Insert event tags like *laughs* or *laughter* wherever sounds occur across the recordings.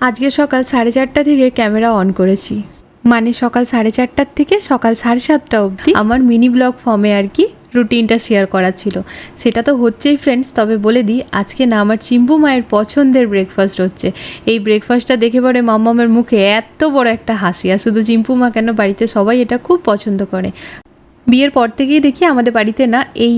আজকে সকাল সাড়ে চারটা থেকে ক্যামেরা অন করেছি। মানে সকাল সাড়ে চারটার থেকে সকাল সাড়ে সাতটা অবধি আমার মিনি ব্লগ ফর্মে আর কি রুটিনটা শেয়ার করার ছিল। সেটা তো হচ্ছেই ফ্রেন্ডস তবে বলে দিই, আজকে না আমার চিম্পু মায়ের পছন্দের ব্রেকফাস্ট হচ্ছে। এই ব্রেকফাস্টটা দেখে পরে মাম্মামের মুখে এত বড় একটা হাসি, আর শুধু চিম্পু মা কেন বাড়িতে সবাই এটা খুব পছন্দ করে। বিয়ের পর থেকেই দেখি আমাদের বাড়িতে না এই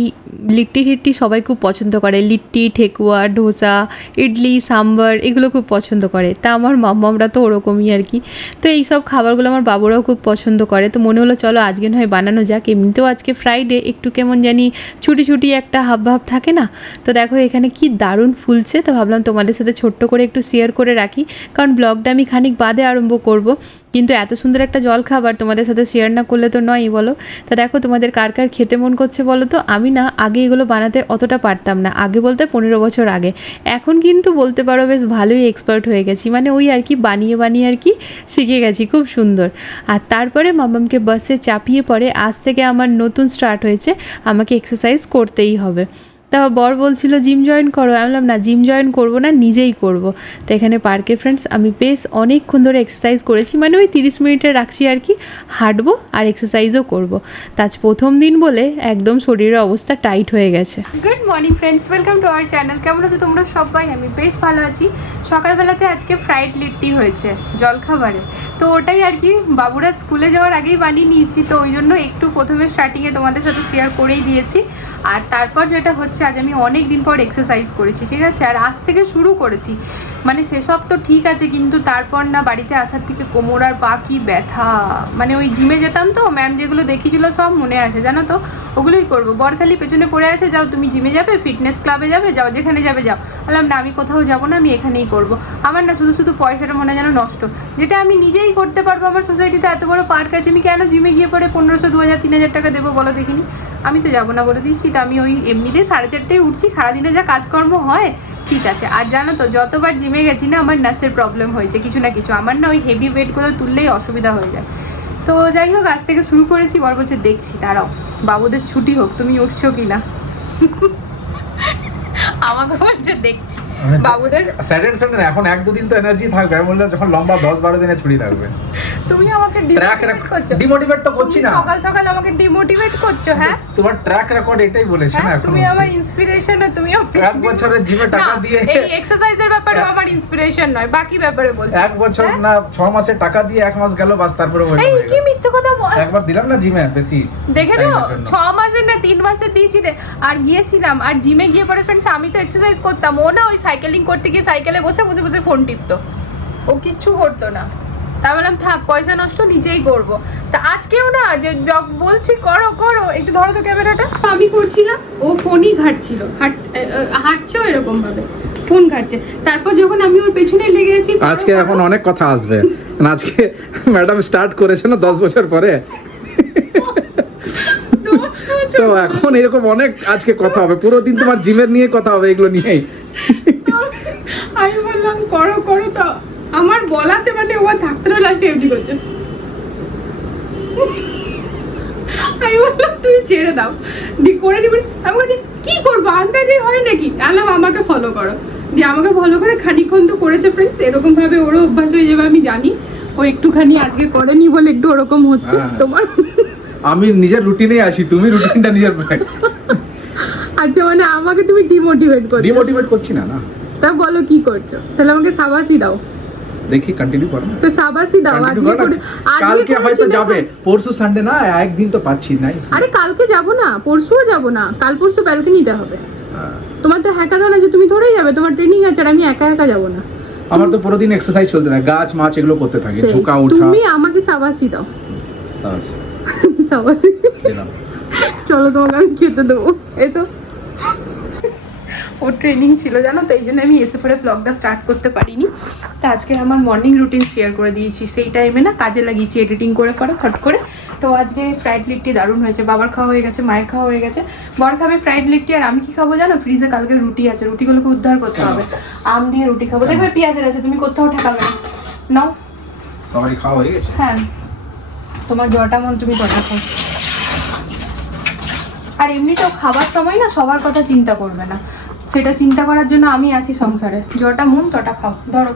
লিট্টি টিট্টি সবাই খুব পছন্দ করে। লিট্টি, ঠেকুয়া ডোসা ইডলি, সাম্বার এগুলো খুব পছন্দ করে। তা আমার মাম্মামরা তো ওরকমই আর কি। তো এই সব খাবারগুলো আমার বাবুরাও খুব পছন্দ করে। তো মনে হলো চলো আজকে নয় বানানো যাক। এমনিতেও আজকে ফ্রাইডে একটু কেমন জানি ছুটি ছুটি একটা হাব ভাব থাকে না। তো দেখো এখানে কি দারুণ ফুলছে। তো ভাবলাম তোমাদের সাথে ছোট্ট করে একটু শেয়ার করে রাখি। কারণ ব্লগটা আমি খানিক বাদে আরম্ভ করব। কিন্তু এত সুন্দর একটা জল খাবার তোমাদের সাথে শেয়ার না করলে তো নয়ই, বলো? তা দেখো তোমাদের কার কার খেতে মন করছে বলো তো? আমি না, আগে এগুলো বানাতে অতটা পারতাম না, আগে বলতে পনেরো বছর আগে। এখন কিন্তু বলতে পারো বেশ ভালোই এক্সপার্ট হয়ে গেছি মানে ওই আর কি বানিয়ে বানিয়ে আর কি শিখে গেছি, খুব সুন্দর। আর তারপরে মামামকে বাসে চাপিয়ে পরে আজ থেকে আমার নতুন স্টার্ট হয়েছে, আমাকে এক্সারসাইজ করতেই হবে। তা বর বলছিল, জিম জয়েন করো। আমি বললাম, না, জিম জয়েন করব না, নিজেই করব। তো এখানে পার্কে ফ্রেন্ডস আমি বেশ অনেকক্ষণ ধরে এক্সারসাইজ করেছি মানে ওই তিরিশ মিনিটে রাখছি আর কি, হাঁটবো আর এক্সারসাইজও করব। তাজ প্রথম দিন বলে একদম শরীরের অবস্থা টাইট হয়ে গেছে। Good morning friends welcome to our channel কেমন আছো তোমরা সবাই? আমি বেশ ভালো আছি। সকালবেলাতে আজকে ফ্রাইড লিট্টি হয়েছে, জলখাবারে। তো ওটাই আর কি, বাবুরা স্কুলে যাওয়ার আগেই বানিয়ে নিয়েছি, তো ওই জন্য একটু প্রথমে স্টার্টিংয়ে তোমাদের সাথে শেয়ার করেই দিয়েছি। আর তারপর যেটা হচ্ছে আজ আমি অনেক দিন পর এক্সারসাইজ করেছি, ঠিক আছে? আর আজ থেকে শুরু করেছি। মানে সেসব তো ঠিক আছে, কিন্তু তারপর না বাড়িতে আসার থেকে কোমর আর পা কি ব্যথা? মানে ওই জিমে যেতাম তো ম্যাম যেগুলো দেখিয়েছিল সব মনে আছে, জানো তো? ওগুলোই করব। বরখালি পেছনে পড়ে আছে, যাও তুমি জিমে যাবে ফিটনেস ক্লাবে যাবে, যাও যেখানে যাবে যাও। বললাম, না, আমি কোথাও যাব না, আমি এখানেই করব। আমার না শুধু শুধু পয়সাটা মনে যেন নষ্ট। যেটা আমি নিজেই করতে পারব আমার সোসাইটিতে এত বড় পার্ক আছে, আমি কেন জিমে গিয়ে পরে পনেরোশো দু হাজার তিন হাজার টাকা দেবো বলো দেখিনি? আমি তো যাব না বলে দিয়েছি তো আমি ওই এমনিতেই সাড়ে চারটেয় উঠছি, সারাদিনে যা কাজকর্ম হয়, ঠিক আছে। আর জানো তো, যতবার জিমে গেছি না, আমার নার্সের প্রবলেম হয়েছে, কিছু না কিছু। আমার না ওই হেভি ওয়েটগুলো তুললেই অসুবিধা হয়ে যায়। তো যাই হোক, আজ থেকে শুরু করেছি, বর বলছে, দেখছি তারাও বাবুদের ছুটি হোক, তুমি উঠছো কি না *laughs* আমাকে বলছে, দেখছি। বাবুদের স্যাটারডে সানডে এখন এক দুদিন তো এনার্জি থাকবে। আমি বললাম যখন লম্বা দশ বারো দিনে ছুটি থাকবে তুমি আমাকে ডিমোটিভেট করছ। ডিমোটিভেট তো করছি না। সকাল সকাল আমাকে ডিমোটিভেট করছ হ্যাঁ? তোমার ট্র্যাক রেকর্ড এটাই বলেছে না হ্যাঁ এখন তুমি আমার ইন্সপিরেশন আর তুমি এক বছরের জিমে টাকা দিয়ে এই এক্সারসাইজের ব্যাপারে আমার ইন্সপিরেশন নয় বাকি ব্যাপারে বলছি। এক বছর না ছ মাসে টাকা দিয়ে এক মাস গেল বাস তারপরে হয়ে এই কি। মিথ্যে কথা বল একবার দিলাম না জিমে বেশি দেখেছ? মাসের না তিন মাসের দিয়েছি রে। আর গিয়েছিলাম আর জিমে গিয়ে পরে ফ্রেন্ডস আমি তো এক্সারসাইজ করতাম ও না ওই সাইকেলিং করতে গিয়ে সাইকেলে বসে বসে বসে ফোন টিপতো। ও কিচ্ছু করতো না। তা বললাম থাক পয়সা নষ্ট নিজেই করব। তা আজকেও না যে বলছি করো করো একটু ধরো তো ক্যামেরাটা। আমি করছিলাম ও ফোনই ঘাটছিল। হাঁট হাঁটছেও এরকম ভাবে ফোন ঘাটছে। তারপর যখন আমি ওর পেছনে লেগে গেছি আজকে এখন অনেক কথা আসবে। না আজকে *laughs* ম্যাডাম স্টার্ট করেছে না দশ বছর পরে? *laughs* তো এখন এরকম অনেক আজকে কথা হবে। পুরো দিন তোমার জিমের নিয়ে কথা হবে এগুলো নিয়েই। আমি বললাম করো করো তো। আমার বলাতে মানে ও থাকতে লাস্টে এমনি করছে। আমি বললাম তুমি ছেড়ে দাও। দি করে নিবি আমি বলছি কি করব? আন্দাজে হয় নাকি? আলাম আমাকে ফলো করো। দিয়ে আমাকে ফলো করে খানিক্ষণ তো করেছে ফ্রেন্ডস এরকম ভাবে ওরও অভ্যাস হয়ে যাবে আমি জানি। ও একটুখানি আজকে করেনি বলে একটু ওরকম হচ্ছে হ্যাঁ। তোমার। আমি নিজের রুটিনেই আছি তুমি রুটিনটা নিজের। আচ্ছা মানে আমাকে তুমি ডিমোটিভেট করছ। ডিমোটিভেট করছি না না। তা বলো কি করছ? তাহলে আমাকে সাবাসি দাও। দেখি কন্টিনিউ করো। তো সাবাসি দাও আজকে করে- কালকে হয়তো যাবে। পরশু সানডে না একদিন তো পাচ্ছি নাই? আরে কালকে যাব না পরশুও যাব না। কাল পরশু ব্যালকনিতে হবে। হ্যাঁ। তোমার তো হ্যাকাথন আছে তুমি ধরেই যাবে। তোমার ট্রেনিং আছে আর আমি একা একা যাব না। আমার তো পুরো দিন এক্সারসাইজ চলতে থাকে গাছ মাছ এগুলো করতে থাকে ঝুঁকা উঠা। তুমি আমাকে সাবাসি দাও। আচ্ছা, সাবাসি চলো তোমাকে আমি খেতে দেবো। এসো ওর ট্রেনিং ছিল জানো তো? এই জন্য আমি এসে পরে ব্লগটা স্টার্ট করতে পারিনি। তো আজকে আমার মর্নিং রুটিন শেয়ার করে দিয়েছি। সেই টাইমে না কাজে লাগিয়েছি এডিটিং করে করে ফট করে। তো আজকে ফ্রাইড লিট্টি দারুণ হয়েছে। বাবার খাওয়া হয়ে গেছে মায়ের খাওয়া হয়ে গেছে। বর খাবে ফ্রাইড লিট্টি আর আমি কি খাব জানো? ফ্রিজে কালকে রুটি আছে। রুটিগুলোকে উদ্ধার করতে হবে। আম দিয়ে রুটি খাব। দেখবে পেঁয়াজের আছে তুমি কোথাও ঠেকাবে না। নাও। সবারই খাওয়া হয়ে গেছে? হ্যাঁ। তোমার জটা মন তুমি কটা খাও। আর এমনিতেও খাবার সময় না সবার কথা চিন্তা করবে না। সেটা চিন্তা করার জন্য আমি আছি সংসারে। যটা মন তটা খাও। ধরো।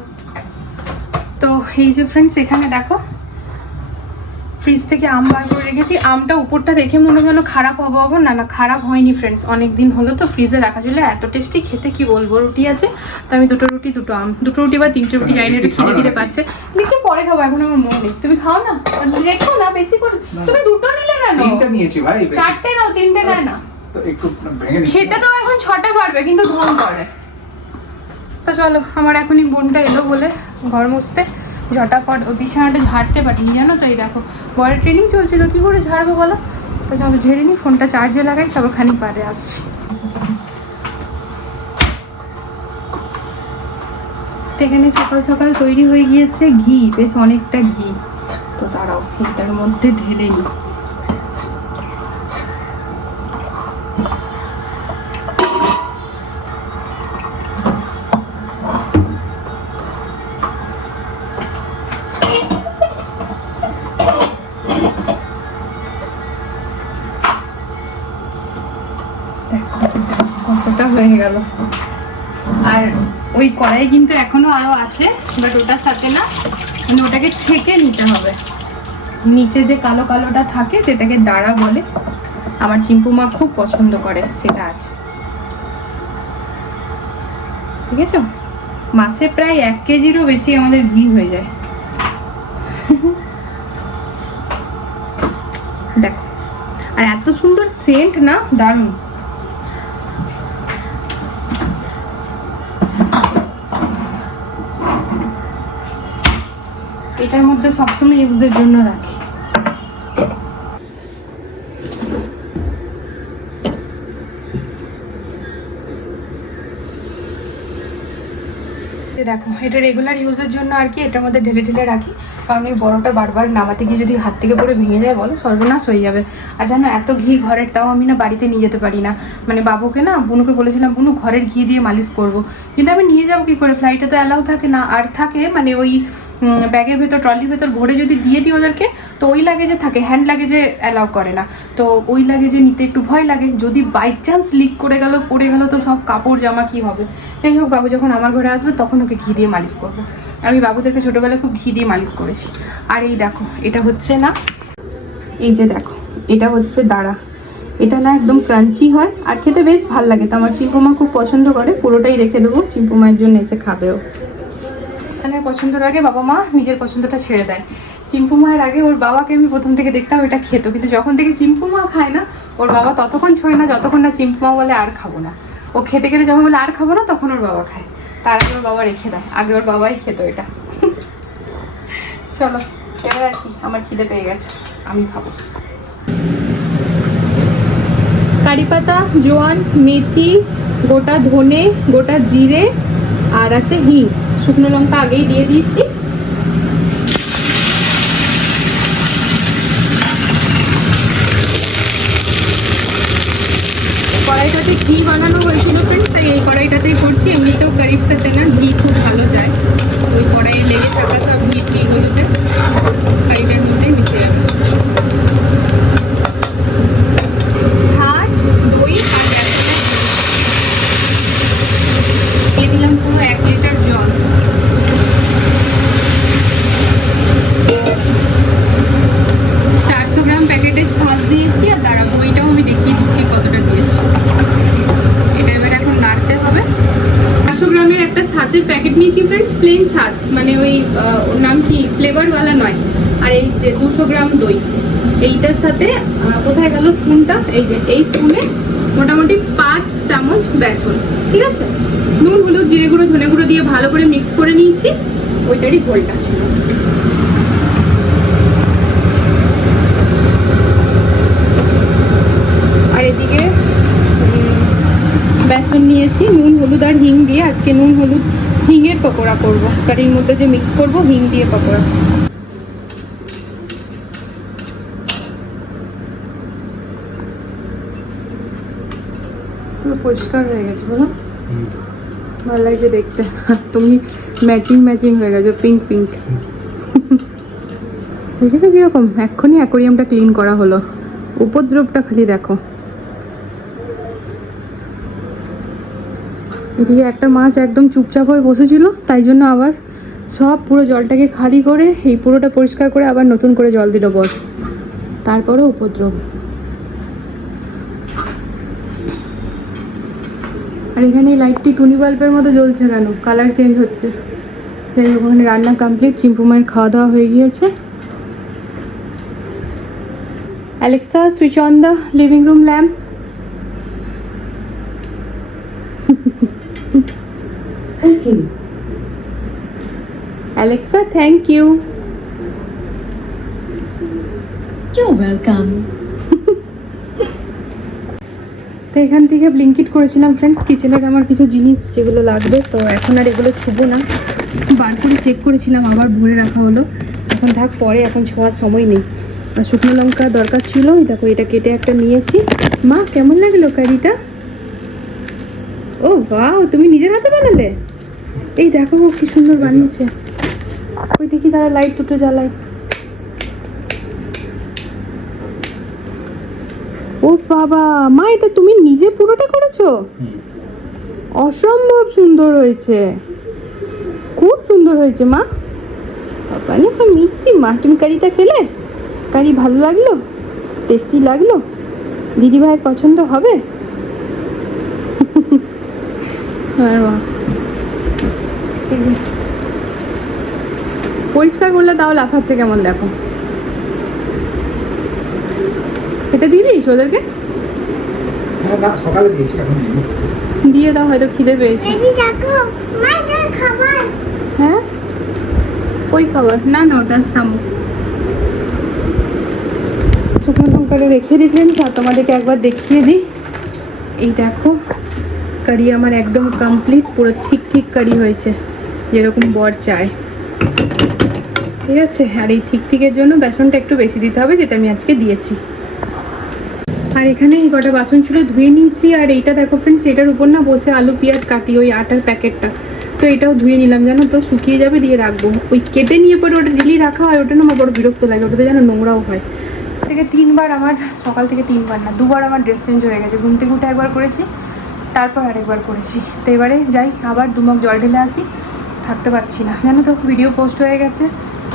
তো এই যে ফ্রেন্ডস এখানে দেখো। ফ্রিজ থেকে আম বার করে রেখেছি। আমটা উপরটা দেখে মনে হয় যেন খারাপ হবে হবে। না না খারাপ হয়নি ফ্রেন্ডস অনেক দিন হলো তো ফ্রিজে রাখা ছিল এত টেস্টি খেতে কি বলব? রুটি আছে। তো আমি দুটো রুটি দুটো আম। দুটো রুটি বা তিনটে রুটি জানি না একটু খিদে খিদে পাচ্ছে। দেখি পরে খাব এখন আমার মন নেই। তুমি খাও না? রেখো না বেশি করে তুমি দুটো নিলে কেন? তিনটা নিয়েছি ভাই চারটে নাও তিনটে নেয় না। তো একটু ভেঙে খেতে তো এখন ছটা পারবে, কিন্তু ঢং করে। তো চলো, আমার এখনই বোনটা এলো বলে ঘর মুছতে। ঝটাপট ও বিছানাটা ঝাড়তে পারিনি, জানো তো এই দেখো। বরের ট্রেনিং চলছিল, কি করে ঝাড়বো বলো? তো চলো ঝেড়ে নি ফোনটা চার্জে লাগাই তবে খানিক বাদে আসছি। এখানে সকাল সকাল তৈরি হয়ে গিয়েছে ঘি, বেশ অনেকটা ঘি। তো তারাও এটার মধ্যে ঢেলে নিই ওই কড়াই কিন্তু এখনও আরও আছে বাট ওটার সাথে না মানে ওটাকে ছেঁকে নিতে হবে। নিচে যে কালো কালোটা থাকে, সেটাকে দাঁড়া বলে। আমার চিম্পু মা খুব পছন্দ করে, সেটা আছে। ঠিক আছে মাসে প্রায় এক কেজিরও বেশি আমাদের ঘি হয়ে যায়। দেখো। আর এত সুন্দর সেন্ট না, দারুণ। এটার মধ্যে সবসময় ইউজের জন্য রাখি। দেখো, এটা রেগুলার ইউজের জন্য আর কি, এটার মধ্যে ঢেলে ঢেলে রাখি। কারণ এই বড়টা বারবার নামাতে গিয়ে যদি হাত থেকে পড়ে ভেঙে যায়, বলো, সর্বনাশ হয়ে যাবে। আর জানো, এত ঘি ঘরের, তাও আমি না বাড়িতে নিয়ে যেতে পারি না। মানে বাবুকে না, বুনুকে বলেছিলাম, বুনু, ঘরের ঘি দিয়ে মালিশ করব। কিন্তু আমি নিয়ে যাব কি করে? ফ্লাইটে তো অ্যালাউ থাকে না। আর থাকে মানে ওই ব্যাগের ভেতর, ট্রলির ভেতর ভরে যদি দিয়ে দিই ওদেরকে, তো ওই লাগেজে থাকে হ্যান্ড লাগেজে অ্যালাউ করে না। তো ওই লাগেজে নিতে একটু ভয় লাগে। যদি বাই চান্স লিক করে গেল, পড়ে গেল, তো সব কাপড়, জামা কি হবে? যাই হোক, বাবু যখন আমার ঘরে আসবে, তখন ওকে ঘি দিয়ে মালিশ করব। আমি বাবুদেরকে ছোটোবেলায় খুব ঘি দিয়ে মালিশ করেছি। আর এই দেখো, এটা হচ্ছে না, এই যে দেখো, এটা হচ্ছে দাঁড়া। এটা না একদম ক্রাঞ্চি হয়, আর খেতে বেশ ভালো লাগে। তো আমার চিম্পুমা খুব পছন্দ করে, পুরোটাই রেখে দেবো। চিম্পুমায়ের জন্য এসে খাবেও। মানে পছন্দের আগে বাবা মা নিজের পছন্দটা ছেড়ে দেয়। চিম্পু মায়ের আগে ওর বাবাকে আমি প্রথম থেকে দেখতাম এটা খেত, কিন্তু যখন থেকে চিম্পু মা খায় না, ওর বাবা ততক্ষণ ছোঁয় না, যতক্ষণ না চিম্পু মা বলে আর খাব না। ও খেতে খেতে যখন বলে আর খাব না, তখন ওর বাবা খায়। তার আগে ওর বাবা রেখে দেয়, আগে ওর বাবাই খেত এটা। *laughs* চলো, এবার আর কি, আমার খিদে পেয়ে গেছে, আমি খাব। কারি পাতা, জোয়ান, মেথি, গোটা ধনে, গোটা জিরে, আর আছে হিং। শুকনো লঙ্কা আগেই দিয়ে দিয়েছি। কড়াইটাতে ঘি বানানো হয়েছিল ফ্রেন্ড তাই এই কড়াইটাতেই করছি। এমনিতেও কারির সাথে না ঘি খুব ভালো যায় ওই কড়াইয়ে লেগে থাকা সব ঘি ঘিগুলোতে কারিটার মধ্যে মিশে যাবে ছাঁচ দই আর ব্যাসনের দিয়ে দিলাম পুরো এক লিটার জল চারশো গ্রাম প্যাকেটের ছাঁচ দিয়েছি আর দাঁড়া দইটাও আমি দেখিয়ে দিচ্ছি কতটা দিয়েছি এটা এবার এখন নাড়তে হবে চারশো গ্রামের একটা ছাঁচের প্যাকেট নিয়েছি ফ্রেন্ডস প্লেন ছাঁচ মানে ওই ওর নাম কি? ফ্লেভারওয়ালা নয়। আর এই যে দুশো গ্রাম দই, এইটার সাথে কোথায় গেল স্পুনটা? এই যে, এই স্পুনে মোটামুটি পাঁচ চামচ বেসন, ঠিক আছে? নুন, হলুদ, জিরে গুঁড়ো, ধনে গুঁড়ো দিয়ে ভালো করে মিক্স করে নিয়েছি। ওইটারই ঘোলটা ছিল। আর এদিকে বেসন নিয়েছি, নুন, হলুদ আর হিং দিয়ে। আজকে নুন, হলুদ হিঙের পকোড়া করব। কারির মধ্যে যে মিক্স করব হিং দিয়ে পকোড়া। পুরো পরিষ্কার হয়ে গেছে বলো। ভালো লাগছে দেখতে। তুমি ম্যাচিং ম্যাচিং হয়ে গেছো পিঙ্ক পিঙ্ক দেখেছ কীরকম? এক্ষুনি অ্যাকোরিয়ামটা ক্লিন করা হলো। উপদ্রবটা খালি দেখো। এদিকে একটা মাছ একদম চুপচাপ হয়ে বসেছিল, তাই জন্য আবার সব পুরো জলটাকে খালি করে এই পুরোটা পরিষ্কার করে আবার নতুন করে জল দিল বস তারপরেও উপদ্রব। আর এখানে এই লাইটটি টুনি বাল্বের মতো জ্বলছে কেন? কালার চেঞ্জ হচ্ছে। ওখানে রান্না কমপ্লিট চিম্পু মায়ের খাওয়া দাওয়া হয়ে গিয়েছে। Alexa switch on the living room lamp Thank you. Alexa thank you welcome. *laughs* তো এখান থেকে ব্লিঙ্কিট করেছিলাম ফ্রেন্ডস কিচেনের আমার কিছু জিনিস যেগুলো লাগবে তো এখন আর এগুলো ছুবো না। বার করে চেক করেছিলাম আবার ভরে রাখা হলো। এখন থাক পরে এখন ছোঁয়ার সময় নেই। আর শুকনো লঙ্কা দরকার ছিল দেখো এটা কেটে একটা নিয়েছি মা কেমন লাগল কারিটা? ও বাহ তুমি নিজের হাতে বানালে? এই দেখো গো, কি সুন্দর বানিয়েছে। ওই দেখি তারা লাইট দুটো জ্বালাই ও বাবা মা এটা তুমি নিজে পুরোটা করেছ? অসম্ভব সুন্দর হয়েছে। খুব সুন্দর হয়েছে মা। মানে তো মিথ্যি মা। তুমি কারিটা খেলে? কারি ভালো লাগল? টেস্টি লাগল? দিদি ভাইয়ের পছন্দ হবে? *laughs* হ্যাঁ মা। পরিষ্কার করলে তাও লাফাচ্ছে কেমন দেখো। এটা দিয়ে দিয়েছ ওদেরকে? হ্যাঁ সকালে দিয়েছি এখন দিয়ে দাও হয়তো খিদে পেয়েছে। হ্যাঁ? ওই খাবার? না না ওটা সামু। শুকনো লঙ্কাটা রেখে দিলেন আর তোমাদেরকে একবার দেখিয়ে দিই। এই দেখো কারি আমার একদম কমপ্লিট পুরো ঠিক ঠিক কারি হয়েছে। যেরকম বর চায়। ঠিক আছে? আর এই ঠিক ঠিকের জন্য বেসনটা একটু বেশি দিতে হবে, যেটা আমি আজকে দিয়েছি। আর এখানে এই কটা বাসন ছিল, ধুয়ে নিয়েছি। আর এইটা দেখো ফ্রেন্ডস এটার উপর না বসে আলু, পেঁয়াজ কাটি, ওই আটার প্যাকেটটা। তো এটাও ধুয়ে নিলাম, জানো তো? শুকিয়ে যাবে, দিয়ে রাখব। ওই কেটে নিয়ে পরে ওটা ডেলি রাখা হয়, ওটা না আমার বড় বিরক্ত লাগে, ওটাতে যেন নোংরাও হয়। থেকে তিনবার আমার, সকাল থেকে তিনবার না, দুবার আমার ড্রেস চেঞ্জ হয়ে গেছে। ঘুম থেকে একবার করেছি, তারপর আরেকবার করেছি। তো এবারে যাই, আবার দুমক জল ঢেলে আসি। থাকতে পারছি না। জানো তো ভিডিও পোস্ট হয়ে গেছে,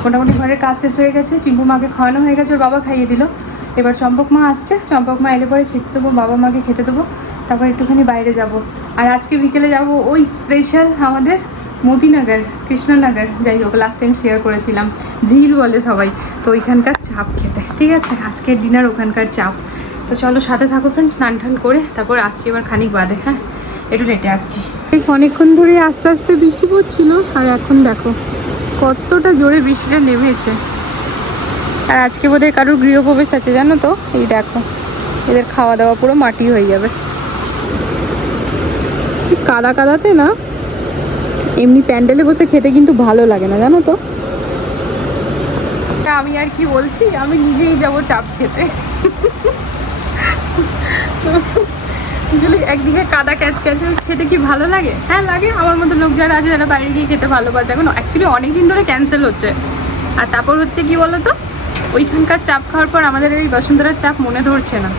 মোটামুটি ঘরের কাজ শেষ হয়ে গেছে, চিম্পু মাকে খাওয়ানো হয়ে গেছে, ওর বাবা খাইয়ে দিল। এবার চম্পক মা আসছে, চম্পক মা এলে পরে খেতে দেবো, বাবা মাকে খেতে দেবো, তারপর একটুখানি বাইরে যাব। আর আজকে বিকেলে যাব ওই স্পেশাল আমাদের মতিনগর, কৃষ্ণনগর, যাই হোক লাস্ট টাইম শেয়ার করেছিলাম। ঝিল বলে সবাই, তো ওইখানকার চাপ খেতে, ঠিক আছে? আজকের ডিনার ওখানকার চাপ। তো চলো সাথে থাকো ফ্রেন্ড স্নান টান করে, তারপর আসছি এবার খানিক বাদে হ্যাঁ? একটু লেটে আসছি। অনেকক্ষণ ধরে আস্তে আস্তে বৃষ্টি পড়ছিল, আর এখন দেখো, কতটা জোরে বৃষ্টিটা নেমেছে। আর আজকে বোধহয় কারোর গৃহপ্রবেশ আছে, জানো তো? এই দেখো, এদের খাওয়া দাওয়া পুরো মাটি হয়ে যাবে। কাদা কাদাতে না, এমনি প্যান্ডেলে বসে খেতে কিন্তু ভালো লাগে না, জানো তো আমি আর কি বলছি? আমি নিজেই যাব চাপ খেতে। আসলে একদিকে কাদা ক্যাচ ক্যাচ খেতে কি ভালো লাগে? হ্যাঁ লাগে। আমার মতো লোক যারা আছে, যারা বাইরে গিয়ে খেতে ভালোবাসে। এখন অ্যাকচুয়ালি অনেক দিন ধরে ক্যান্সেল হচ্ছে। আর তারপর হচ্ছে কি বলতো? ওইখানকার চাপ খাওয়ার পর আমাদের এই বসুন্ধরার চাপ মনে ধরছে না।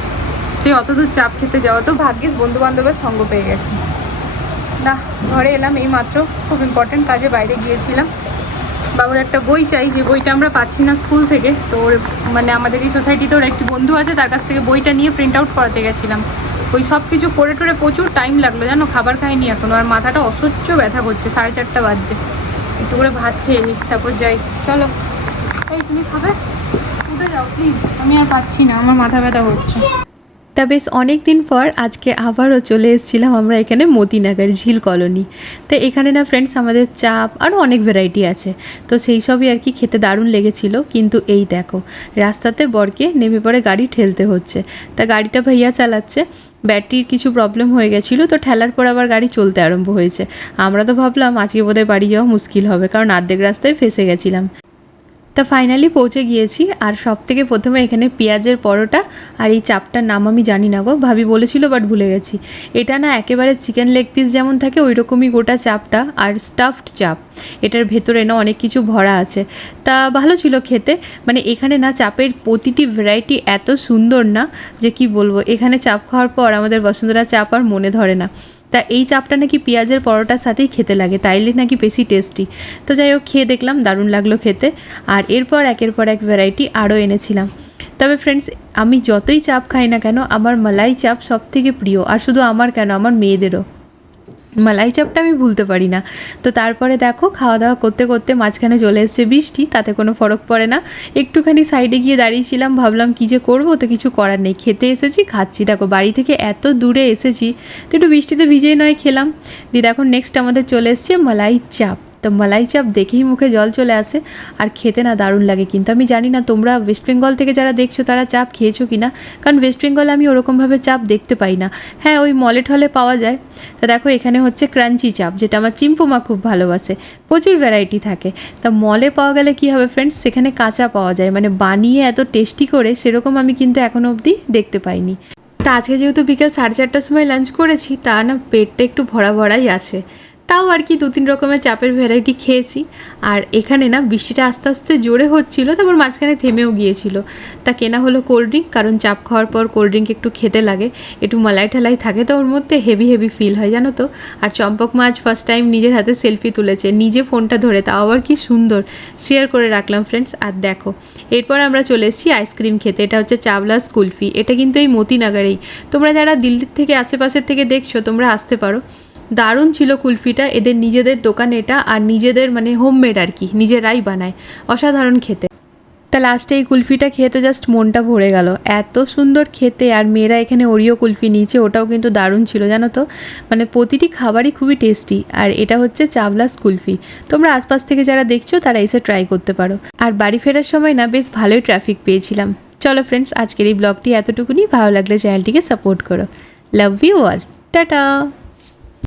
সেই অত দূর চাপ খেতে যাওয়া তো ভাগ্যিস বন্ধু বান্ধবের সঙ্গ পেয়ে গেছি। না ঘরে এলাম এই মাত্র খুব ইম্পর্টেন্ট কাজে বাইরে গিয়েছিলাম। বাবুর একটা বই চাই। যে বইটা আমরা পাচ্ছি না স্কুল থেকে। তো মানে আমাদের এই সোসাইটিতে ওর একটি বন্ধু আছে। তার কাছ থেকে বইটা নিয়ে প্রিন্ট আউট করাতে গেছিলাম। ওই সব কিছু করে টোরে প্রচুর টাইম লাগল, জানো? খাবার খাইনি এখনও, আর মাথাটা অসহ্য ব্যথা করছে, সাড়ে চারটা বাজছে। একটু করে ভাত খেয়ে নিই তারপর যাই। চলো। এই, তুমি খাবে? উঠে যাও প্লিজ আমি আর পাচ্ছি না, আমার মাথা ব্যথা করছে। তা বেশ অনেক দিন পর আজকে আবারও চলে এসেছিলাম আমরা এখানে মতিনগর ঝিল কলোনি। তো এখানে না ফ্রেন্ডস আমাদের চাপ আরও অনেক ভ্যারাইটি আছে। তো সেই সবই আর কি খেতে দারুণ লেগেছিল। কিন্তু এই দেখো, রাস্তাতে বরকে নেমে পড়ে গাড়ি ঠেলতে হচ্ছে। তা গাড়িটা ভাইয়া চালাচ্ছে। ব্যাটারির কিছু প্রবলেম হয়ে গেছিল। তো ঠেলার পর আবার গাড়ি চলতে আরম্ভ হয়েছে। আমরা তো ভাবলাম আজকে বোধহয় বাড়ি যাওয়া মুশকিল হবে। কারণ আর্ধেক রাস্তায় ফেসে গেছিলাম। তা ফাইনালি পৌঁছে গিয়েছি। আর সব থেকে প্রথমে এখানে পেঁয়াজের পরোটা আর এই চাপটার নাম আমি জানি না গো, ভাবি বলেছিল বাট ভুলে গেছি। এটা না একেবারে চিকেন লেগ পিস যেমন থাকে ওই রকমই গোটা চাপটা আর স্টাফড চাপ। এটার ভেতরে না অনেক কিছু ভরা আছে। তা ভালো ছিল খেতে। মানে এখানে না চাপের প্রতিটি ভ্যারাইটি এত সুন্দর না যে কি বলব, এখানে চাপ খাওয়ার পর আমাদের বসুন্ধরা চাপ আর মনে ধরে না। তা এই চাপটা নাকি পেঁয়াজের পরোটার সাথেই খেতে লাগে, তাইলে নাকি বেশি টেস্টি তো যাই হোক, খেয়ে দেখলাম, দারুণ লাগল খেতে। আর এরপর একের পর এক ভ্যারাইটি আরও এনেছিলাম। তবে ফ্রেন্ডস আমি যতই চাপ খাই না কেন, আমার মালাই চাপ সব থেকে প্রিয়। আর শুধু আমার কেন, আমার মেয়েদেরও। মালাই চাপটা আমি ভুলতে পারি না। তো তারপরে দেখো খাওয়া দাওয়া করতে করতে মাঝখানে চলে এসছে বৃষ্টি, তাতে কোনো ফরক পড়ে না। একটুখানি সাইডে গিয়ে দাঁড়িয়েছিলাম ভাবলাম কী যে করব, তো কিছু করার নেই। খেতে এসেছি, খাচ্ছি। দেখো, বাড়ি থেকে এত দূরে এসেছি, তো একটু বৃষ্টিতে ভিজেই নয় খেলাম। দিদি দেখো নেক্সট আমাদের চলে এসছে মালাই চাপ। তো মালাই চাপ দেখেই মুখে জল চলে আসে, আর খেতে না দারুণ লাগে কিন্তু। আমি জানি না তোমরা ওয়েস্ট বেঙ্গল থেকে যারা দেখছ তারা চাপ খেয়েছো কি না কারণ ওয়েস্ট বেঙ্গলে আমি ওরকমভাবে চাপ দেখতে পাই না। হ্যাঁ ওই মলে ঠলে পাওয়া যায়। তা দেখো, এখানে হচ্ছে ক্রাঞ্চি চাপ, যেটা আমার চিম্পুমা খুব ভালোবাসে। প্রচুর ভ্যারাইটি থাকে। তা মলে পাওয়া গেলে কি হবে ফ্রেন্ডস সেখানে কাঁচা পাওয়া যায় মানে বানিয়ে এত টেস্টি করে সেরকম আমি কিন্তু এখনও অবধি দেখতে পাইনি। তা আজকে যেহেতু বিকেল সাড়ে চারটার সময় লাঞ্চ করেছি, তা না পেটটা একটু ভরা ভরাই আছে। তাও আর কি দু তিন রকমের চাপের ভ্যারাইটি খেয়েছি। আর এখানে না বৃষ্টিটা আস্তে আস্তে জোরে হচ্ছিল, তারপর মাঝখানে থেমেও গিয়েছিল। তা কেনা হলো কোল্ড ড্রিঙ্ক কারণ চাপ খাওয়ার পর কোল্ড ড্রিঙ্ক একটু খেতে লাগে। একটু মালাই ঠালাই থাকে তো ওর মধ্যে হেভি হেভি ফিল হয়, জানো তো? আর চম্পক মাছ ফার্স্ট টাইম নিজের হাতে সেলফি তুলেছে, নিজে ফোনটা ধরে, তাও আবার কি সুন্দর। শেয়ার করে রাখলাম ফ্রেন্ডস আর দেখো, এরপর আমরা চলে এসেছি আইসক্রিম খেতে, এটা হচ্ছে চাবলাস কুলফি, এটা কিন্তু এই মতিনগরেই। তোমরা যারা দিল্লির থেকে, আশেপাশের থেকে দেখছ, তোমরা আসতে পারো। দারুণ ছিল কুলফিটা, এদের নিজেদের দোকান এটা আর নিজেদের মানে হোমমেড আর কি, নিজেরাই বানায়, অসাধারণ খেতে। তা লাস্টে এই কুলফিটা খেতে জাস্ট মনটা ভরে গেল। এত সুন্দর খেতে আর মেয়েরা এখানে ওরিও কুলফি নিয়েছে, ওটাও কিন্তু দারুণ ছিল, জানো তো? মানে প্রতিটি খাবারই খুবই টেস্টি আর এটা হচ্ছে চাবলাস কুলফি। তোমরা আশপাশ থেকে যারা দেখছ, তারা এসে ট্রাই করতে পারো। আর বাড়ি ফেরার সময় না, বেশ ভালোই ট্রাফিক পেয়েছিলাম। চলো ফ্রেন্ডস আজকের এই ব্লগটি এতটুকুনি, ভালো লাগলে চ্যানেলটিকে সাপোর্ট করো। Love you all tata